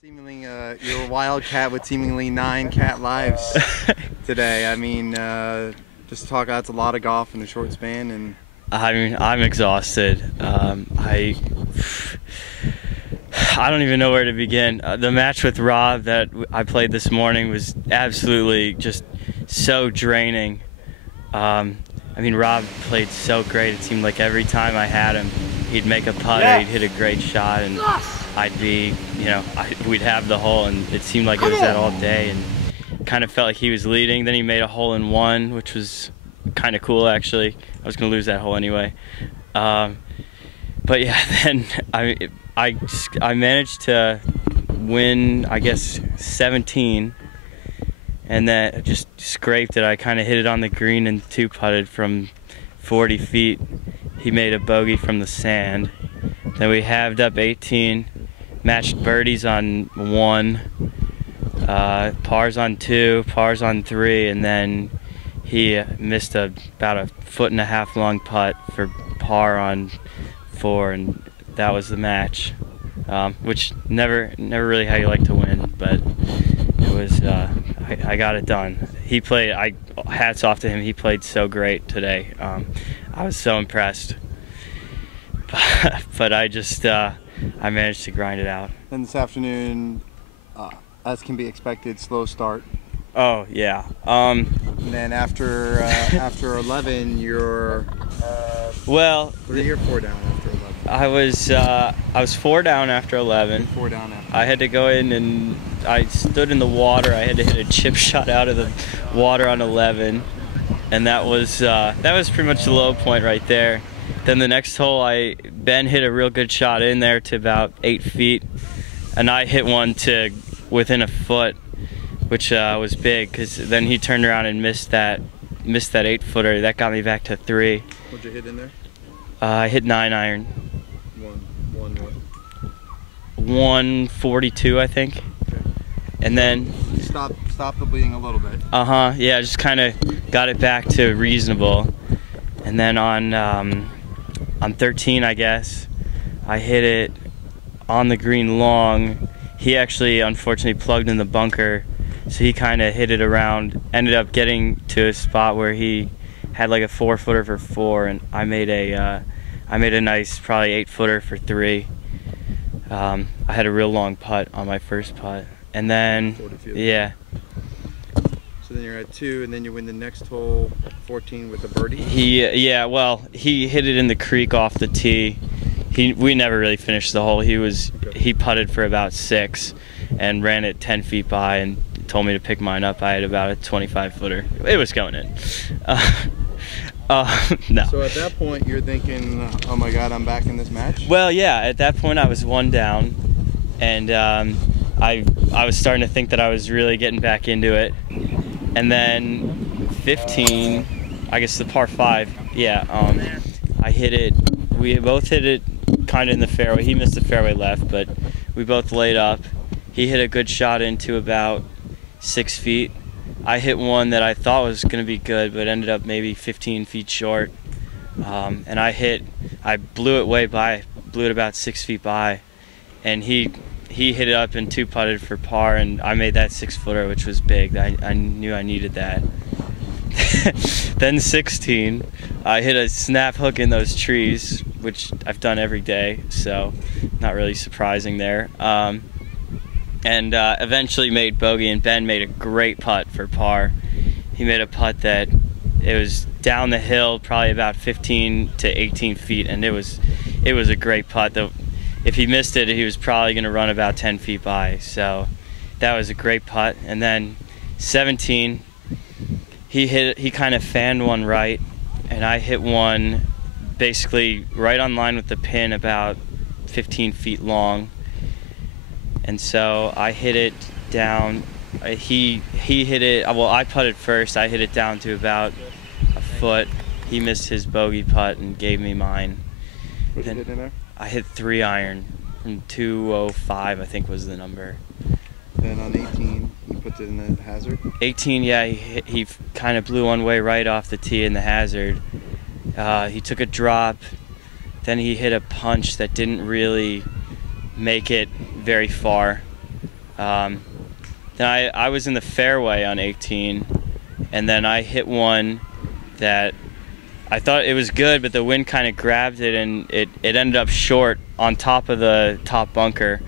Seemingly, you're a wildcat with seemingly 9 cat lives today. I mean, just talk. That's a lot of golf in a short span, and I'm exhausted. I don't even know where to begin. The match with Rob that I played this morning was absolutely just so draining. Rob played so great. It seemed like every time I had him, he'd make a putt or he'd hit a great shot, and I'd be, we'd have the hole, and it seemed like it was that all day, and kind of felt like he was leading. Then he made a hole-in-one, which was kind of cool, actually. I was going to lose that hole anyway. But yeah, then I managed to win, I guess, 17, and then just scraped it. I kind of hit it on the green and two-putted from 40 feet. He made a bogey from the sand. Then we halved up 18, matched birdies on 1, pars on 2, pars on 3, and then he missed about a 1.5 foot long putt for par on 4, and that was the match. Which never really how you like to win, but it was. I got it done. He played. Hats off to him. He played so great today. I was so impressed. But I managed to grind it out. then this afternoon, as can be expected, slow start. Oh yeah. And then after 11, you're Well, 3 or 4 down after 11. I was 4 down after 11. 4 down after. I had to go in and I stood in the water. I had to hit a chip shot out of the water on 11, and that was pretty much the low point right there. Then the next hole, Ben hit a real good shot in there to about 8 feet, and I hit one to within a foot, which was big, because then he turned around and missed that 8-footer. That got me back to 3. What'd you hit in there? I hit 9-iron. One what? 142, I think. Okay. And then Stop the bleeding a little bit. yeah, just kind of got it back to reasonable. And then on 13, I guess, I hit it on the green long. He actually unfortunately plugged in the bunker, so he kind of hit it around, ended up getting to a spot where he had like a 4-footer for 4, and I made a nice probably 8-footer for 3. I had a real long putt on my first putt, and then yeah. So then you're at 2, and then you win the next hole, 14, with a birdie. He hit it in the creek off the tee. We never really finished the hole. He putted for about 6, and ran it 10 feet by, and told me to pick mine up. I had about a 25-footer. It was going in. No. So at that point, you're thinking, oh my God, I'm back in this match? Well, yeah, at that point I was 1 down, and I was starting to think that I was really getting back into it. And then 15, I guess the par 5, yeah, I hit it. We both hit it kind of in the fairway. He missed the fairway left, but we both laid up. He hit a good shot into about 6 feet. I hit one that I thought was going to be good, but ended up maybe 15 feet short. And I blew it way by, blew it about 6 feet by, and he hit it up and 2-putted for par, and I made that 6-footer, which was big. I knew I needed that. Then 16, I hit a snap hook in those trees, which I've done every day, so not really surprising there. And eventually made bogey, and Ben made a great putt for par. He made a putt that it was down the hill, probably about 15 to 18 feet, and it was a great putt. If he missed it, he was probably going to run about 10 feet by. So that was a great putt. And then 17, he kind of fanned one right, and I hit one basically right on line with the pin, about 15 feet long. And so I hit it down. He hit it. Well, I putted first. I hit it down to about a foot. He missed his bogey putt and gave me mine. What did you hit in there? I hit 3-iron from 205, I think was the number. Then on 18, you put it in the hazard? 18, yeah, he kind of blew one way right off the tee in the hazard. He took a drop, then he hit a punch that didn't really make it very far. Then I was in the fairway on 18, and then I hit one that I thought it was good, but the wind kind of grabbed it, and it ended up short on top of the top bunker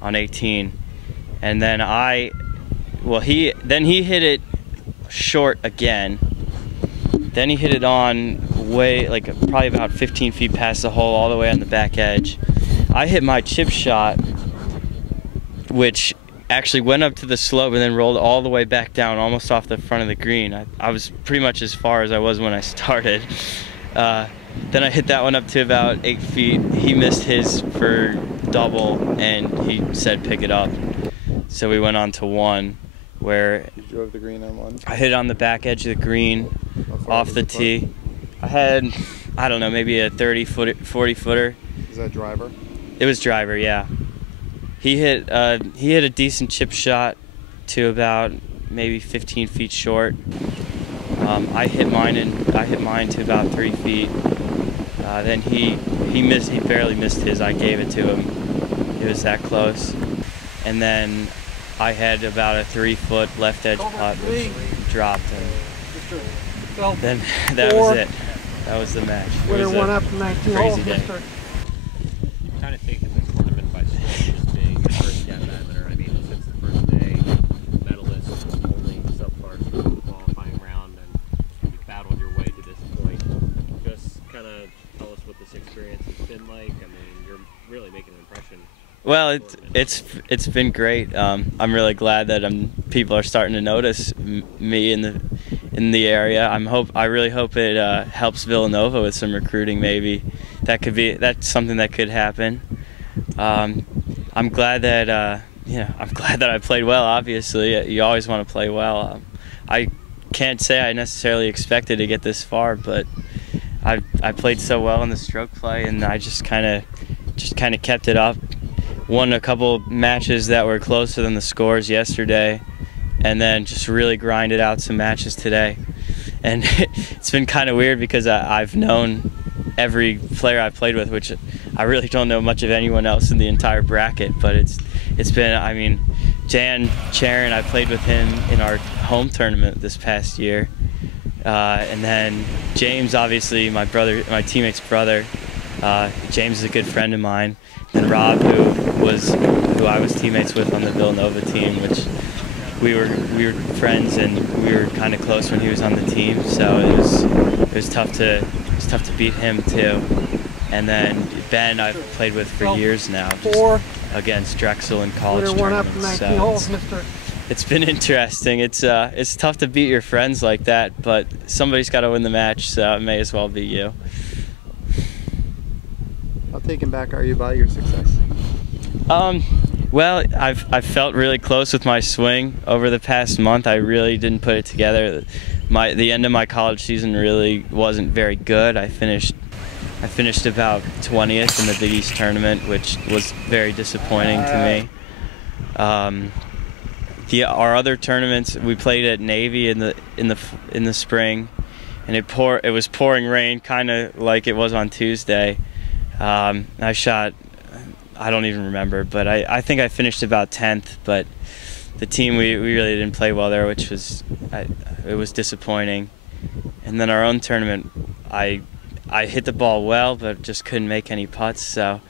on 18. And then he hit it short again. Then he hit it on way, like probably about 15 feet past the hole, all the way on the back edge. I hit my chip shot, which actually went up to the slope and then rolled all the way back down, almost off the front of the green. I was pretty much as far as I was when I started. Then I hit that one up to about 8 feet. He missed his for double, and he said pick it up. So we went on to one, where you drove the green on one. I hit it on the back edge of the green, off the tee. I had, I don't know, maybe a 30-footer, 40-footer. Is that driver? It was driver, yeah. He hit a decent chip shot to about maybe 15 feet short. I hit mine to about 3 feet. Then he barely missed his. I gave it to him. It was that close. And then I had about a 3-foot left edge putt, which dropped, and then that was it. That was the match. It was a crazy day. You kind of taken this tournament by storm, just being the first amateur. I mean, since the first day, medalist, only subpar through the qualifying round, and you battled your way to this point. Just kind of tell us what this experience has been like. I mean, you're really making an impression. Well, it's been great. I'm really glad that people are starting to notice me in the area. I really hope it helps Villanova with some recruiting. Maybe that's something that could happen. I'm glad that I'm glad that I played well. Obviously, you always want to play well. I can't say I necessarily expected to get this far, but I played so well in the stroke play, and I just kind of kept it up. Won a couple matches that were closer than the scores yesterday, and then just really grinded out some matches today. And it's been kind of weird because I've known every player I've played with, which I really don't know much of anyone else in the entire bracket. But it's been, I mean, Jan Charon, I played with him in our home tournament this past year, and then James, obviously my teammate's brother. James is a good friend of mine. And Rob, who I was teammates with on the Villanova team, which we were friends, and we were kind of close when he was on the team. So it was tough to beat him too. And then Ben, I've played with for years now, just against Drexel in college tournaments. So it's been interesting. It's tough to beat your friends like that, but somebody's got to win the match, so it may as well be you. How taken back are you by your success? Well, I've felt really close with my swing over the past month. I really didn't put it together. The end of my college season really wasn't very good. I finished about 20th in the Big East tournament, which was very disappointing to me. Our other tournaments, we played at Navy in the spring, and it was pouring rain, kind of like it was on Tuesday. I shot, I don't even remember, but I think I finished about 10th, but the team, we really didn't play well there, which was, it was disappointing. And then our own tournament, I hit the ball well, but just couldn't make any putts, so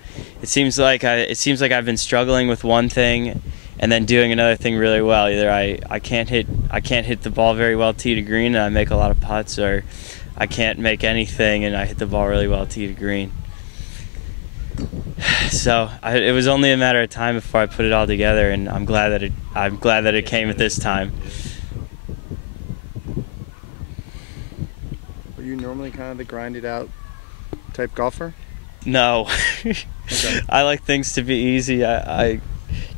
it seems like I've been struggling with one thing and then doing another thing really well. Either I can't hit the ball very well tee to green and I make a lot of putts, or I can't make anything and I hit the ball really well tee to green. So it was only a matter of time before I put it all together, and I'm glad that it came at this time. Were you normally kind of the grinded out type golfer? No. Okay. I like things to be easy.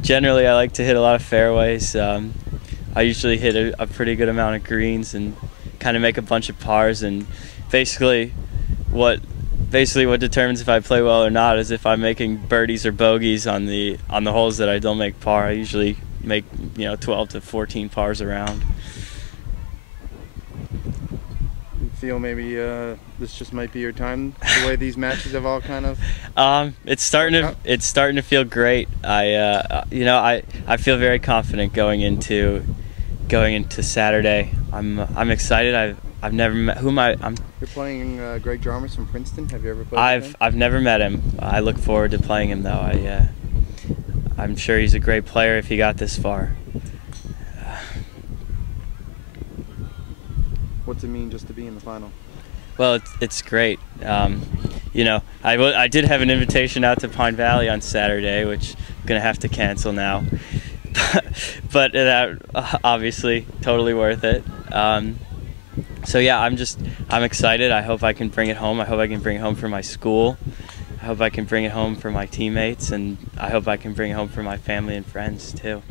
Generally I like to hit a lot of fairways. I usually hit a pretty good amount of greens and kind of make a bunch of pars, and basically what determines if I play well or not is if I'm making birdies or bogeys on the holes that I don't make par. I usually make 12 to 14 pars around. feel maybe this just might be your time, the way these matches have all kind of? It's starting to feel great. I feel very confident going into Saturday. I'm excited. I've never met You're playing Greg Jarmus from Princeton. Have you ever played with him? I've never met him. I look forward to playing him though. I'm sure he's a great player if he got this far. What's it mean just to be in the final? Well, it's great. I did have an invitation out to Pine Valley on Saturday, which I'm gonna have to cancel now. But that obviously totally worth it. So yeah, I'm excited. I hope I can bring it home. I hope I can bring it home for my school. I hope I can bring it home for my teammates, and I hope I can bring it home for my family and friends too.